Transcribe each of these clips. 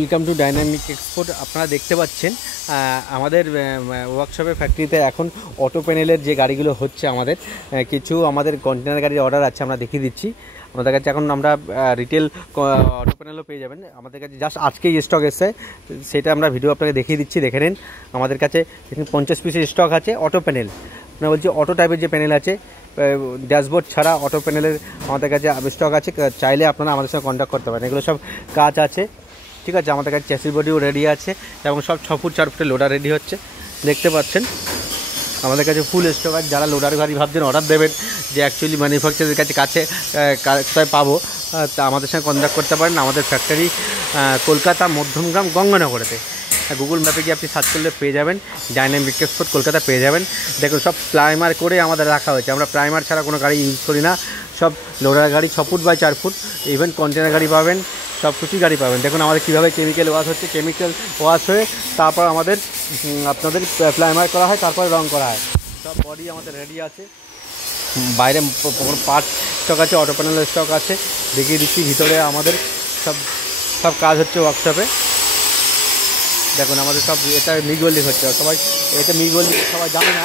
Welcome to dynamic export. আপনারা দেখতে পাচ্ছেন আমাদের ওয়ার্কশপে ফ্যাক্টরিতে এখন অটো প্যানেলের যে গাড়িগুলো হচ্ছে কিছু আমাদের কন্টেনার গাড়ির অর্ডার আছে, আমরা দেখিয়ে দিচ্ছি। আমাদের কাছে এখন আমরা রিটেল অটো প্যানেলও পেয়ে যাবেন। আমাদের কাছে জাস্ট আজকেই স্টক এসছে, সেটা আমরা ভিডিও আপনাকে দেখিয়ে দিচ্ছি, দেখে নিন। আমাদের কাছে 50 পিসের স্টক আছে অটো প্যানেল। আপনারা বলছি অটো টাইপের যে প্যানেল আছে, ড্যাশবোর্ড ছাড়া অটো প্যানেলের আমাদের কাছে স্টক আছে। চাইলে আপনারা আমাদের সঙ্গে কন্ট্যাক্ট করতে পারেন। এগুলো সব কাজ আছে, ঠিক আছে। আমাদের কাছে চ্যাসিস বডিও রেডি আছে এবং সব 6 ফুট 4 ফুটের লোডার রেডি হচ্ছে, দেখতে পাচ্ছেন। আমাদের কাছে ফুল স্টক আছে। যারা লোডার গাড়ি ভাবছেন অর্ডার দেবেন, যে অ্যাকচুয়ালি ম্যানুফ্যাকচারের কাছে কোথায় পাবো, তা আমাদের সঙ্গে কন্ট্যাক্ট করতে পারেন। আমাদের ফ্যাক্টরি কলকাতা মধ্যমগ্রাম গঙ্গানগরেতে। গুগল ম্যাপে গিয়ে আপনি সার্চ করলে পেয়ে যাবেন, ডাইনামিক এক্সপোর্ট কলকাতা পেয়ে যাবেন। দেখুন সব প্রাইমার করে আমাদের রাখা হয়েছে। আমরা প্রাইমার ছাড়া কোনো গাড়ি ইউজ করি না। সব লোডার গাড়ি 6 foot by 4 foot, even container গাড়ি পাবেন, সব কিছুই গাড়ি পাবেন। দেখুন আমাদের কীভাবে কেমিক্যাল ওয়াশ হচ্ছে। কেমিক্যাল ওয়াশ হয়ে তারপর আমাদের আপনাদের প্রাইমার করা হয়, তারপরে রং করা হয়। সব বডি আমাদের রেডি আছে। বাইরে পার্ট স্টক আছে, অটো প্যানেলের স্টক আছে, দেখিয়ে দিচ্ছি। ভিতরে আমাদের সব কাজ হচ্ছে ওয়ার্কশপে। দেখুন আমাদের সব এটা মিগ ওয়েল্ডিং হচ্ছে। সবাই এটা মিগ ওয়েল্ডিং সবাই জানে না,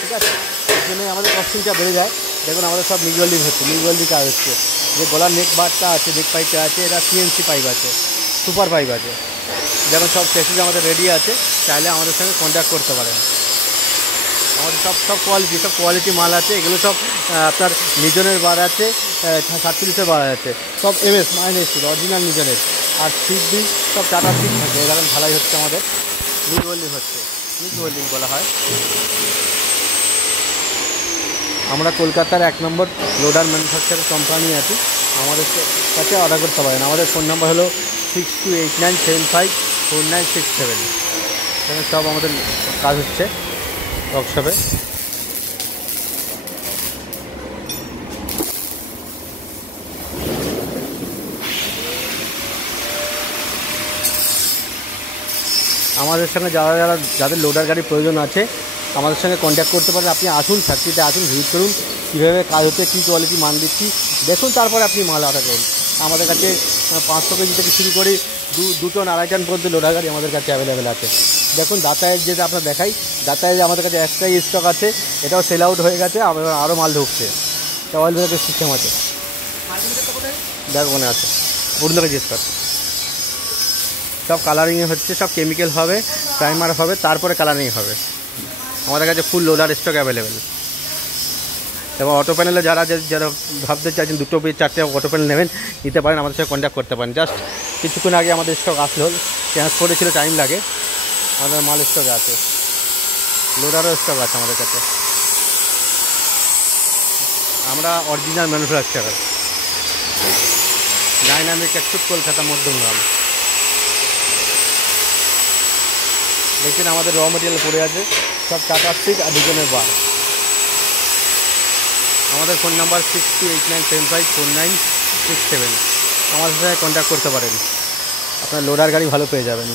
ঠিক আছে, এর জন্যই আমাদের কস্টিংটা বেড়ে যায়। দেখুন আমাদের সব মিগ ওয়েল্ডিং হচ্ছে, মিগ ওয়েল্ডিং কাজ হচ্ছে। যে গলার নেক বারটা আছে, নেক পাইপটা আছে, এটা সিএনসি পাইপ আছে, সুপার পাইপ আছে। দেখুন সব চ্যাসিস আমাদের রেডি আছে, চাইলে আমাদের সঙ্গে কন্ট্যাক্ট করতে পারেন। আমাদের সব কোয়ালিটি মাল আছে। এগুলো সব আপনার নিজনের বার আছে, 47-এর বার আছে, সব MS মাইনাস অরিজিনাল নিজনের। আর সিট দিন সব টাটা সিট থাকে। এরকম ঢালাই হচ্ছে, আমাদের মিগ ওয়েল্ডিং হচ্ছে, মিগ ওয়েল্ডিং বলা হয়। আমরা কলকাতার 1 নম্বর লোডার ম্যানুফ্যাকচারার কোম্পানি আছি। আমাদের কাছে অর্ডার করতে পারেন। আমাদের ফোন নাম্বার হলো 6289754967। এখানে সব আমাদের কাজ হচ্ছে ওয়ার্কশপে। আমাদের সঙ্গে যাদের লোডার গাড়ির প্রয়োজন আছে, আমাদের সঙ্গে কন্ট্যাক্ট করতে পারেন। আপনি আসুন, ফ্যাক্টরিতে আসুন, ভিজিট করুন, কীভাবে কাজ হচ্ছে, কী কোয়ালিটি মান দিচ্ছি দেখুন, তারপরে আপনি মাল অর্ডার করুন। আমাদের কাছে 500 কেজি থেকে শুরু করে 2 টন 2.5 টন পর্যন্ত লোডার গাড়ি আমাদের কাছে অ্যাভেলেবেল আছে। দেখুন দাতায়ের যেটা আপনার দেখাই, দাতায়ের আমাদের কাছে একটাই স্টক আছে, এটাও সেল আউট হয়ে গেছে, আরও মাল ঢুকছে। তা অয়েল ব্রেকের সিস্টেম আছে, দেখ মনে আছে, পূর্ণ কেজি স্টক। সব কালারিংয়ে হচ্ছে, সব কেমিক্যাল হবে, প্রাইমার হবে, তারপরে কালারিং হবে। আমাদের কাছে ফুল লোডার স্টক অ্যাভেলেবেল। এবং অটো প্যানেলে যারা ভাবতে চাইছেন 2-4টে অটো প্যানেল নেবেন, নিতে পারেন, আমাদের সাথে কন্ট্যাক্ট করতে পারেন। জাস্ট কিছুক্ষণ আগে আমাদের স্টক আসলো, ট্রান্সপোর্টে ছিল, টাইম লাগে। আমাদের মাল স্টক আছে, লোডারও স্টক আছে আমাদের কাছে। আমরা original manufacturer, dynamic export Kolkata Madhyamgram. দেখছেন আমাদের র মেটেরিয়াল পড়ে আছে, সব টাটা স্টিক আর ডিজনের বার। আমাদের ফোন নাম্বার 6289754967। আমাদের সাথে কন্ট্যাক্ট করতে পারেন, আপনার লোডার গাড়ি ভালো পেয়ে যাবেন।